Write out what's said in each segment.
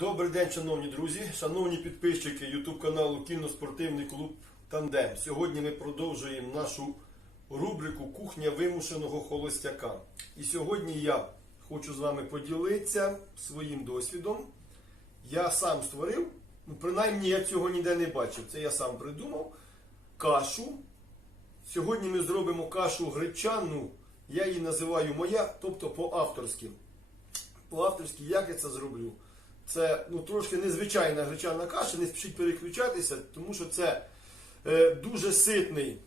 Добрий день, шановні друзі, шановні підписчики YouTube каналу Кіноспортивний клуб Тандем. Сьогодні ми продовжуємо нашу рубрику Кухня вимушеного холостяка. І сьогодні я хочу з вами поділитися своїм досвідом. Я сам створив, ну принаймні я цього ніде не бачив. Це я сам придумав кашу. Сьогодні ми зробимо кашу гречану. Я її називаю моя, тобто по-авторськи. По-авторськи, як я це зроблю? Це ну, трошки незвичайна гречана каша, не спішіть переключатися, тому що це е, дуже ситний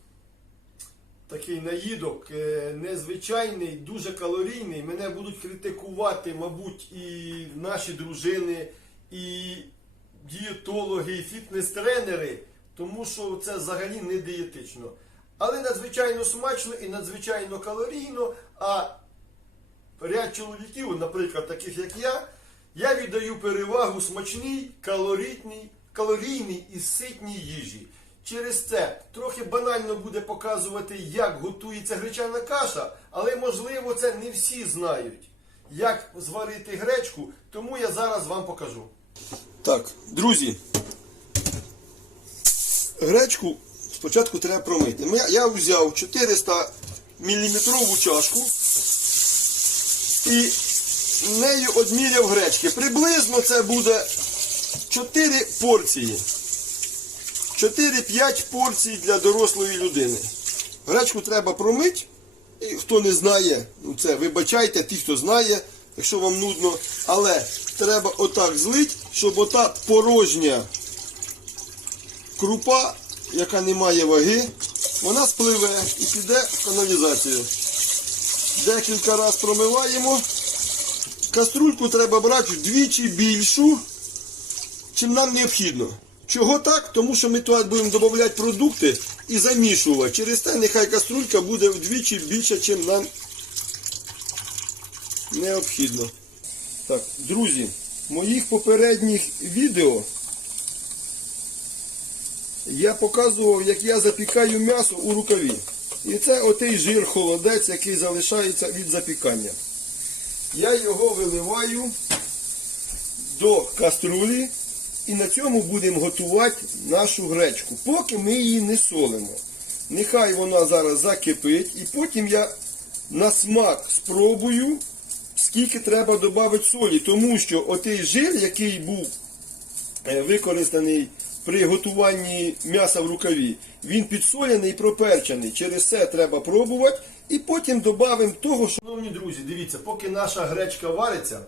такий наїдок, е, незвичайний, дуже калорійний. Мене будуть критикувати, мабуть, і наші дружини, і дієтологи, і фітнес-тренери, тому що це взагалі не дієтично. Але надзвичайно смачно і надзвичайно калорійно. А ряд чоловіків, наприклад, таких як я, я віддаю перевагу смачній, калорійній, калорійній і ситній їжі. Через це трохи банально буде показувати, як готується гречана каша, але можливо це не всі знають, як зварити гречку, тому я зараз вам покажу. Так, друзі, гречку спочатку треба промити. Я, я взяв 400 мм чашку і нею одміряв гречки. Приблизно це буде 4 порції. 4-5 порцій для дорослої людини. Гречку треба промити. І хто не знає, ну це вибачайте, ті, хто знає, якщо вам нудно. Але треба отак злить, щоб ота порожня крупа, яка не має ваги, вона спливе і піде в каналізацію. Декілька разів промиваємо. Каструльку треба брати вдвічі більшу, чим нам необхідно. Чого так? Тому що ми туди будемо додавати продукти і замішувати. Через те нехай каструлька буде вдвічі більша, чим нам необхідно. Так, друзі, моїх попередніх відео я показував, як я запікаю м'ясо у рукаві. І це отей жир холодець, який залишається від запікання. Я його виливаю до каструлі і на цьому будемо готувати нашу гречку, поки ми її не солимо. Нехай вона зараз закипить, і потім я на смак спробую, скільки треба додати солі, тому що отей жир, який був е, використаний при готуванні м'яса в рукаві, він підсоляний і проперчений. Через це треба пробувати. І потім додамо того, що. Шановні друзі, дивіться, поки наша гречка вариться,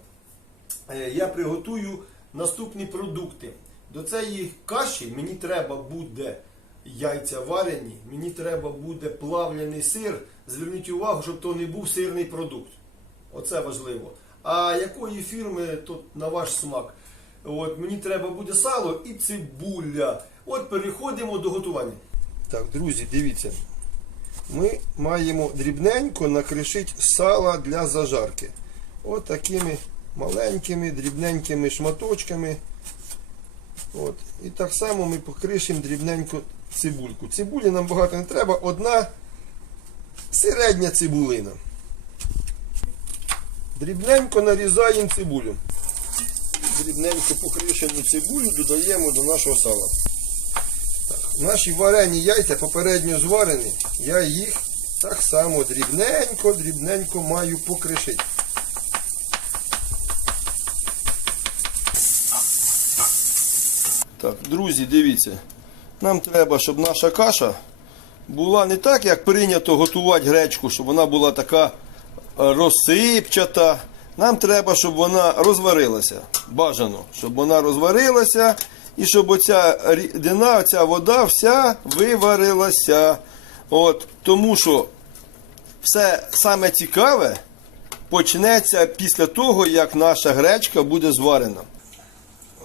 е, я приготую наступні продукти. До цієї каші мені треба буде яйця варені, мені треба буде плавлений сир. Зверніть увагу, щоб то не був сирний продукт. Оце важливо. А якої фірми, то на ваш смак. От, мені треба буде сало і цибуля. От переходимо до готування. Так, друзі, дивіться. Ми маємо дрібненько накришити сала для зажарки. От такими маленькими, дрібненькими шматочками. От. І так само ми покришимо дрібненько цибульку. Цибулі нам багато не треба, одна середня цибулина. Дрібненько нарізаємо цибулю. Дрібненько покришену цибулю додаємо до нашого сала. Наші варені яйця попередньо зварені. Я їх так само дрібненько, дрібненько маю покришити. Так, друзі, дивіться. Нам треба, щоб наша каша була не так, як прийнято готувати гречку, щоб вона була така розсипчата. Нам треба, щоб вона розварилася. Бажано, щоб вона розварилася і щоб оця рідина, оця вода вся виварилася. От, тому що все саме цікаве почнеться після того, як наша гречка буде зварена.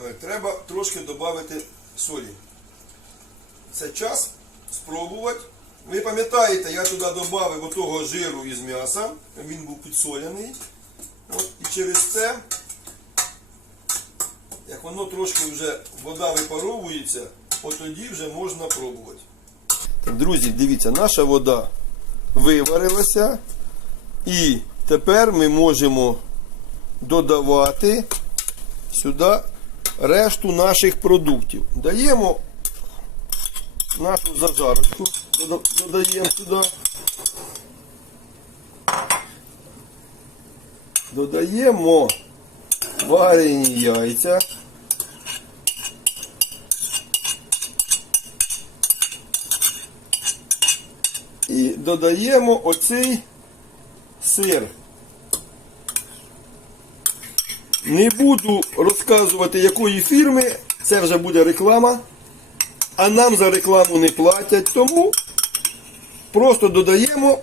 Е, Треба трошки додати солі. Це час спробувати. Ви пам'ятаєте, я туди додав отого жиру із м'яса. Він був підсоляний. От, і через це, як воно трошки вже вода випаровується, от тоді вже можна пробувати. Так, друзі, дивіться, наша вода виварилася. І тепер ми можемо додавати сюди решту наших продуктів. Даємо нашу зажарочку, додаємо сюди. Додаємо варені яйця. І додаємо оцей сир. Не буду розказувати, якої фірми, це вже буде реклама. А нам за рекламу не платять, тому просто додаємо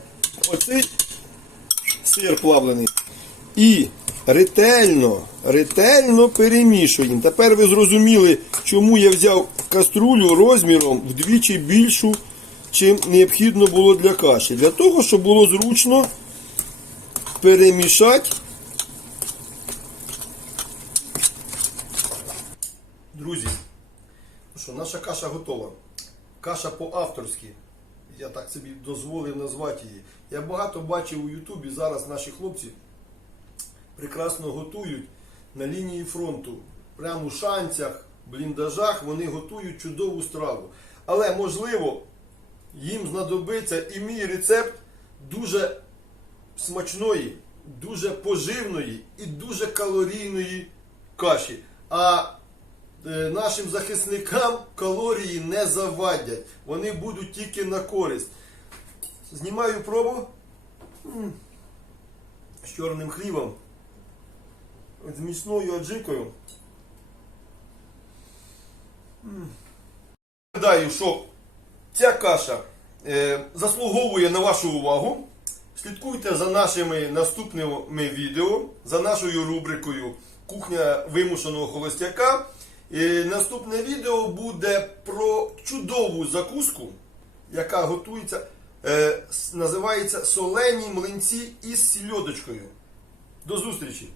оцей сир плавлений. І ретельно, ретельно перемішуємо. Тепер ви зрозуміли, чому я взяв каструлю розміром вдвічі більшу, чим необхідно було для каші. Для того, щоб було зручно перемішати. Друзі, ну що, наша каша готова. Каша по-авторськи. Я так собі дозволив назвати її. Я багато бачив у Ютубі, зараз наші хлопці прекрасно готують на лінії фронту. Прямо у шанцях, бліндажах вони готують чудову страву. Але можливо їм знадобиться і мій рецепт дуже смачної, дуже поживної і дуже калорійної каші. А е, нашим захисникам калорії не завадять. Вони будуть тільки на користь. Знімаю пробу з чорним хлібом, з міцною аджикою. Гадаю, що ця каша е, заслуговує на вашу увагу. Слідкуйте за нашими наступними відео, за нашою рубрикою Кухня вимушеного холостяка. І наступне відео буде про чудову закуску, яка готується, е, називається солені млинці із сільодочкою. До зустрічі!